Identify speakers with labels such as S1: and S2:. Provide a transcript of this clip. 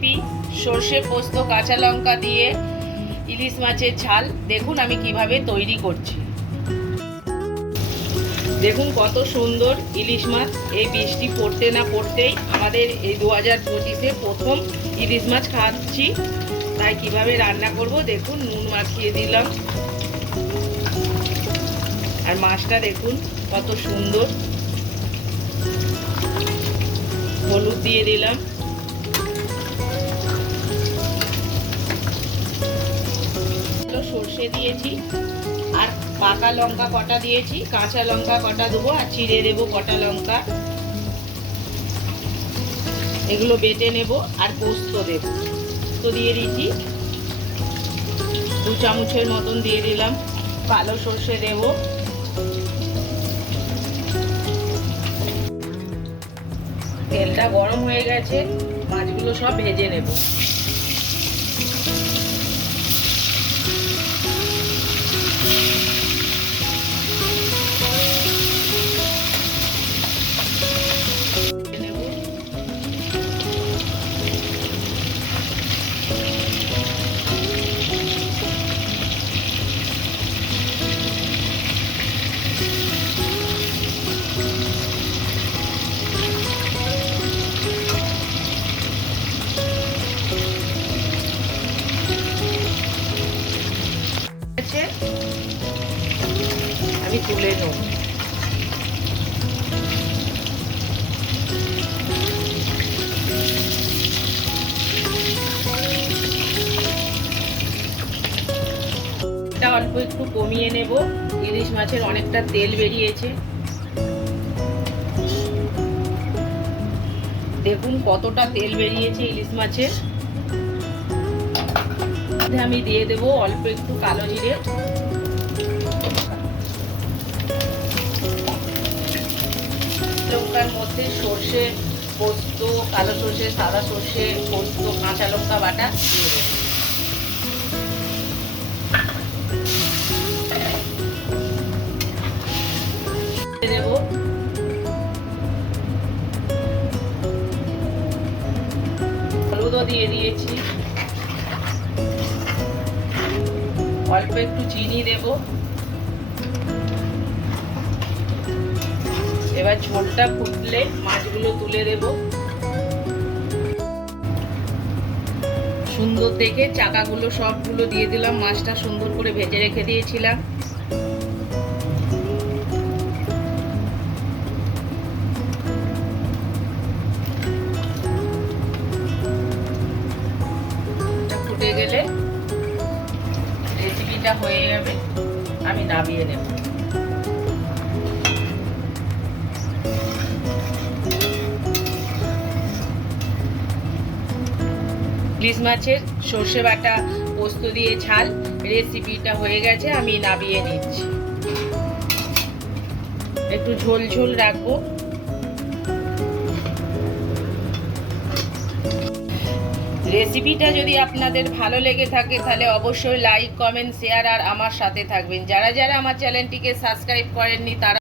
S1: P- সর্ষে পোস্ত, কাঁচা লঙ্কা দিয়ে ইলিশ মাছের ঝাল। দেখুন আমি কীভাবে তৈরি করছি। দেখুন কত সুন্দর ইলিশ মাছ। এই বৃষ্টি পড়তে না পড়তেই আমাদের এই দু হাজার পঁচিশে প্রথম ইলিশ মাছ খাচ্ছি। তাই কীভাবে রান্না করব? দেখুন, নুন মাখিয়ে দিলাম। আর মাছটা দেখুন, কত সুন্দর। হলুদ দিয়ে দিলাম। সর্ষে দিয়েছি, আর পাকা লঙ্কা কটা দিয়েছি, কাঁচা লঙ্কা কটা দেবো, আর চিড়ে দেবো কটা লঙ্কা। এগুলো বেটে নেব, আর পোস্ত দেব। তো দিয়ে দিচ্ছি। দু চামচের মতন দিয়ে দিলাম। কালো সর্ষে দেব। তেলটা গরম হয়ে গেছে, মাছগুলো সব ভেজে নেব। আমি তুলে নেব। অল্প একটু কমিয়ে নেব। ইলিশ মাছের অনেকটা তেল বেরিয়েছে। দেখুন কতটা তেল বেরিয়েছে ইলিশ মাছের। মধ্যে আমি দিয়ে দেব অল্প একটু কালো জিরে। লঙ্কার মধ্যে সর্ষে, পোস্ত, কালো সর্ষে, সাদা সর্ষে, পোস্ত, কাঁচা লঙ্কা বাটা দিয়ে দেবো। দিয়ে দিয়েছি। অল্প একটু চিনি দেব। এবার ঝোলটা ফুটলে মাছগুলো তুলে দেব। সুন্দর দেখে চাকাগুলো সবগুলো দিয়ে দিলাম, মাছটা সুন্দর করে ভেজে রেখে দিয়েছিলাম। ফুটে গেলে রেসিপিটা হয়ে যাবে, আমি নামিয়ে নেব। ইলিশ মাছের সর্ষে বাটা পোস্ত দিয়ে ঝাল, রেসিপিটা হয়ে গেছে, আমি নামিয়ে নিচ্ছি। একটু ঝোল ঝোল রাখব। রেসিপিটা যদি আপনাদের ভালো লেগে থাকে, তাহলে অবশ্যই লাইক কমেন্ট শেয়ার আর আমার সাথে থাকবেন। যারা যারা আমার চ্যানেলটিকে সাবস্ক্রাইব করেননি, তারা